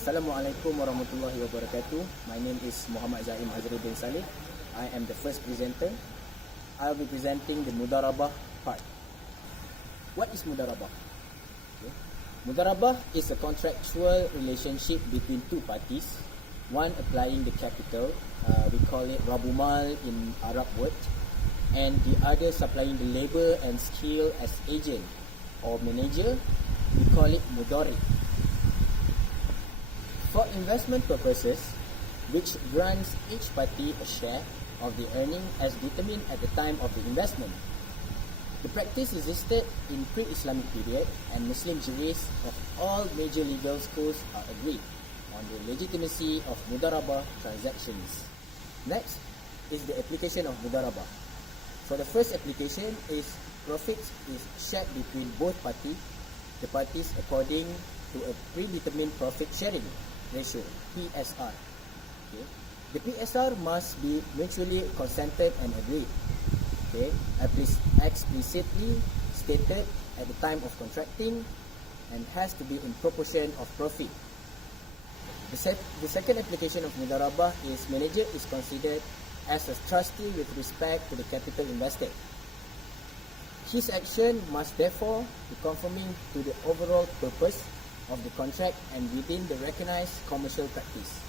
Assalamualaikum warahmatullahi wabarakatuh. My name is Muhammad ZAIM AZRIL bin Saleh. I am the first presenter. I will be presenting the Mudarabah part. What is Mudarabah? Okay. Mudarabah is a contractual relationship between two parties, one applying the capital, we call it Rabumal in Arab word, and the other supplying the labor and skill as agent or manager, we call it Mudarib. For investment purposes, which grants each party a share of the earning as determined at the time of the investment. The practice existed in pre-Islamic period, and Muslim jurists of all major legal schools are agreed on the legitimacy of Mudarabah transactions. Next is the application of Mudarabah. For the first application is profits is shared between both the parties according to a predetermined profit sharing ratio, PSR. Okay. The PSR must be mutually consented and agreed. Okay. Explicitly stated at the time of contracting and has to be in proportion of profit. The second application of Mudarabah is manager is considered as a trustee with respect to the capital invested. His action must therefore be conforming to the overall purpose of the contract and within the recognized commercial practice.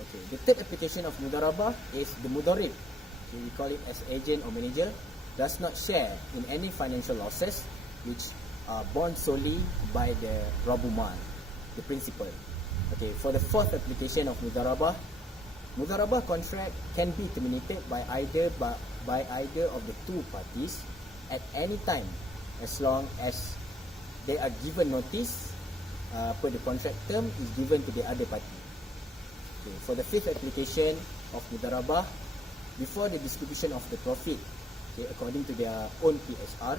Okay. The third application of Mudarabah is the Mudarib. Okay, we call it as agent or manager, does not share in any financial losses which are borne solely by the Rabumal, the principal. Okay, for the fourth application of Mudarabah, Mudarabah contract can be terminated by either of the two parties at any time as long as they are given notice per the contract term is given to the other party. Okay, for the fifth application of Mudarabah, before the distribution of the profit, okay, according to their own PSR,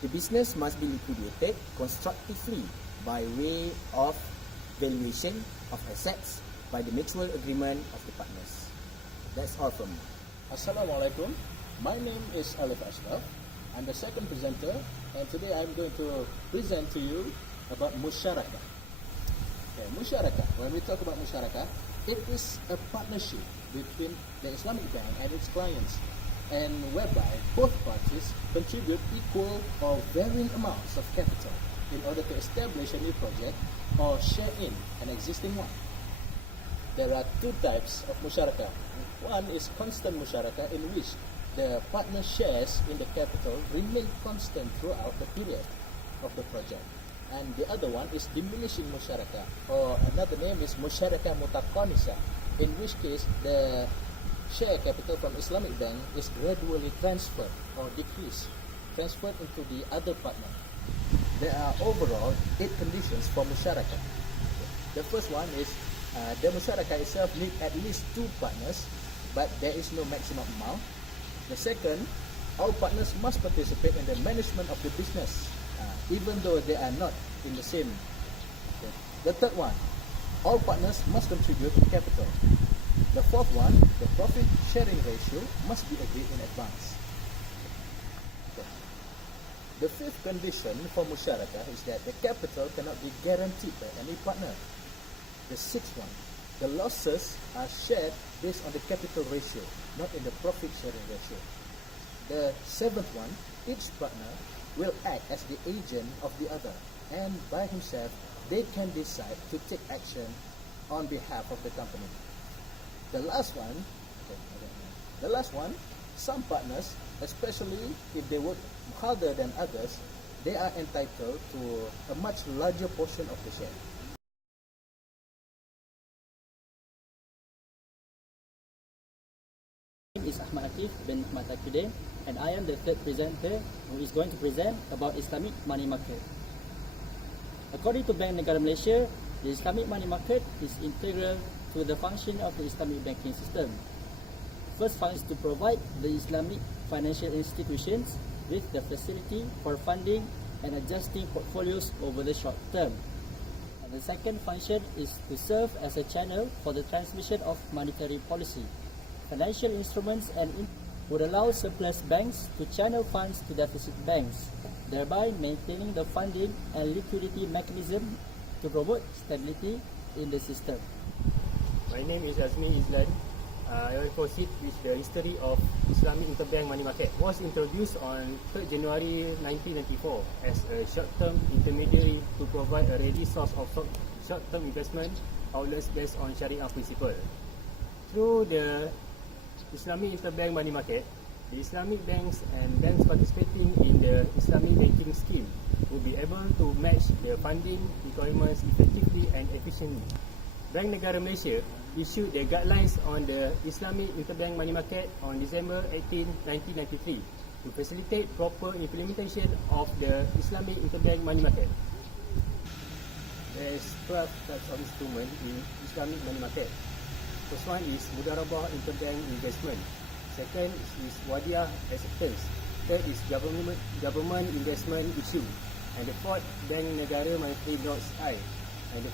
the business must be liquidated constructively by way of valuation of assets by the mutual agreement of the partners. That's all from me. Assalamualaikum. My name is ASYRAFF. I'm the second presenter, and today I'm going to present to you about musyarakah. Okay, musyarakah. When we talk about musyarakah, it is a partnership between the Islamic bank and its clients, and whereby both parties contribute equal or varying amounts of capital in order to establish a new project or share in an existing one. There are two types of musyarakah. One is constant musyarakah, in which the partner shares in the capital remain constant throughout the period of the project. And the other one is diminishing musyarakah, or another name is musyarakah mutaqanisa, in which case the share capital from Islamic bank is gradually transferred or transferred into the other partner. There are overall 8 conditions for musyarakah. The first one is the musyarakah itself need at least 2 partners, but there is no maximum amount. The second, all partners must participate in the management of the business, even though they are not in the same. Okay. The third one, all partners must contribute capital. The fourth one, the profit sharing ratio must be agreed in advance. Okay. The fifth condition for musyarakah is that the capital cannot be guaranteed by any partner. The sixth one, the losses are shared based on the capital ratio, not in the profit sharing ratio. The seventh one, each partner will act as the agent of the other, and by himself they can decide to take action on behalf of the company. The last one, some partners, especially if they work harder than others, they are entitled to a much larger portion of the share. Is AKIF bin TAKYUDDIN, and I am the third presenter who is going to present about Islamic money market. According to Bank Negara Malaysia, the Islamic money market is integral to the function of the Islamic banking system. First one is to provide the Islamic financial institutions with the facility for funding and adjusting portfolios over the short term. And the second function is to serve as a channel for the transmission of monetary policy. Financial instruments and would allow surplus banks to channel funds to deficit banks. thereby maintaining the funding and liquidity mechanism to promote stability in the system. My name is EIZLAN. I will proceed with the history of Islamic interbank money market. It was introduced on 3rd January 1994 as a short-term intermediary to provide a ready source of short-term investment outlets based on Sharia principle. Through the Islamic interbank money market, the Islamic banks and banks participating in the Islamic banking scheme will be able to match their funding requirements effectively and efficiently. Bank Negara Malaysia issued the guidelines on the Islamic interbank money market on December 18, 1993 to facilitate proper implementation of the Islamic interbank money market. There is 12 types of instruments in Islamic money market. First one is Mudarabah interbank investment. Second is Wadiah acceptance. Third is government investment issue. And the fourth, Bank Negara Monetary Notes I.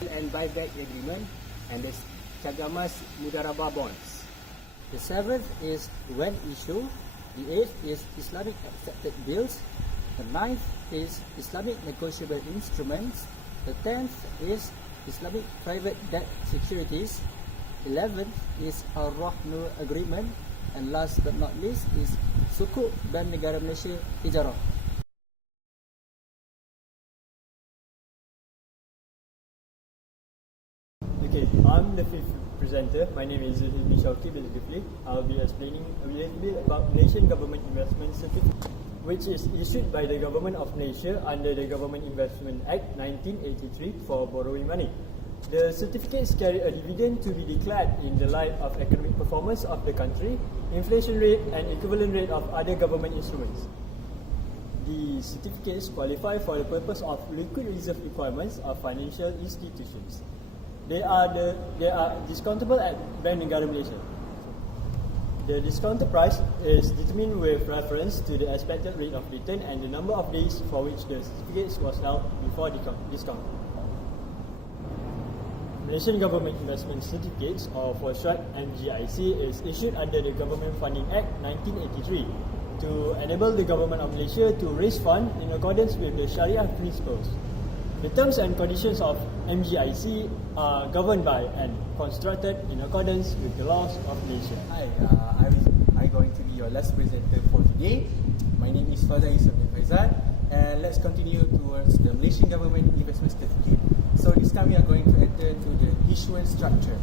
And buyback agreement. And the Cagamas Mudarabah bonds. The seventh is when issue. The eighth is Islamic accepted bills. The ninth is Islamic negotiable instruments. The 10th is Islamic private debt securities. 11th is Ar-Rahnu agreement. And last but not least is Sukuk Bank Negara Malaysia Tijarah. Okay, I'm the fifth presenter. My name is ZULHILMI ZULKEFLI. I'll be explaining a little bit about Nation Government Investment Certificate, which is issued by the Government of Malaysia under the Government Investment Act 1983 for borrowing money. The certificates carry a dividend to be declared in the light of economic performance of the country, inflation rate and equivalent rate of other government instruments. The certificates qualify for the purpose of liquid reserve requirements of financial institutions. They are discountable at Bank Negara Malaysia. The discounted price is determined with reference to the expected rate of return and the number of days for which the certificates was held before discount. Malaysian Government Investment Certificates, or for short MGIC, is issued under the Government Funding Act 1983 to enable the Government of Malaysia to raise funds in accordance with the Sharia principles. The terms and conditions of MGIC are governed by and constructed in accordance with the laws of Malaysia. Hi, I'm going to be your last presenter for today. My name is FAIZAL, and let's continue towards the Malaysian Government Investment Certificate. So this time we are going to enter to the issuance structure.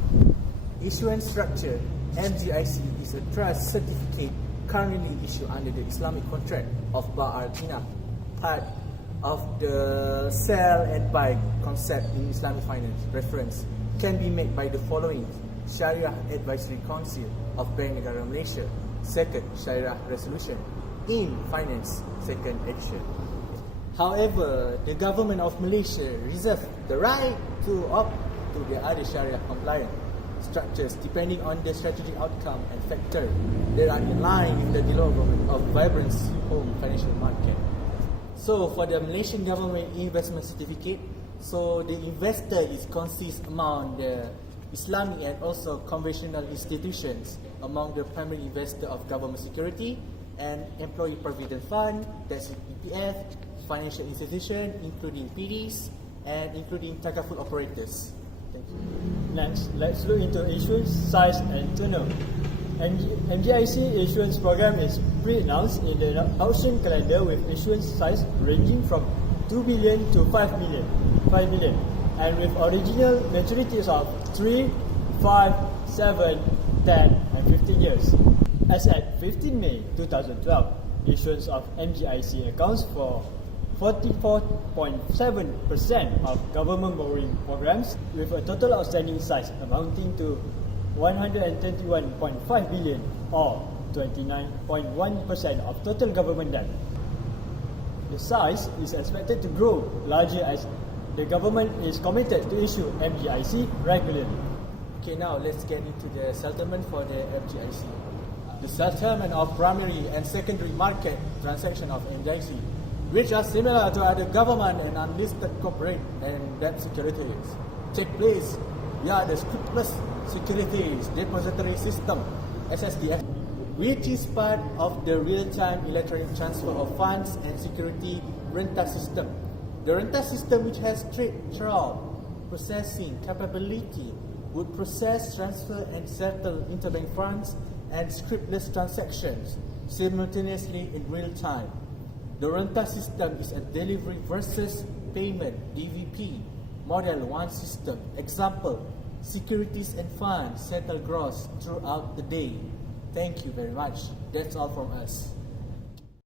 Issuance structure, MGIC is a trust certificate currently issued under the Islamic contract of Ba'al-Tina, part of the sell and buy concept in Islamic finance. Reference can be made by the following: Sharia Advisory Council of Bank Negara Malaysia, second Sharia Resolution in Finance, second edition. However, the Government of Malaysia reserves the right to opt to the other Sharia compliant structures depending on the strategic outcome and factor that are in line with the development of vibrant home financial market. So for the Malaysian Government Investment Certificate, so the investor is consist among the Islamic and also conventional institutions among the primary investor of government security and employee provident fund, that's EPF, financial institution including PDs and including takaful operators. Thank you. Next, let's look into issuance size and tenure. MGIC issuance program is pre-announced in the auction calendar with issuance size ranging from 2 billion to 5 billion, and with original maturities of 3, 5, 7, 10 and 15 years. As at 15 May 2012, issuance of MGIC accounts for 44.7% of government borrowing programs, with a total outstanding size amounting to 121.5 billion or 29.1% of total government debt. The size is expected to grow larger as the government is committed to issue MGIC regularly. Okay, now let's get into the settlement for the MGIC. The settlement of primary and secondary market transaction of MGIC, which are similar to other government and unlisted corporate and debt securities, take place via the Scriptless Securities Depository System (SSDS). which is part of the real-time electronic transfer of funds and security renta system. The renta system, which has trade processing capability, would process, transfer and settle interbank funds and scriptless transactions simultaneously in real time. The renta system is a delivery versus payment (DVP) model one system. Example, securities and funds settle gross throughout the day. Thank you very much. That's all from us.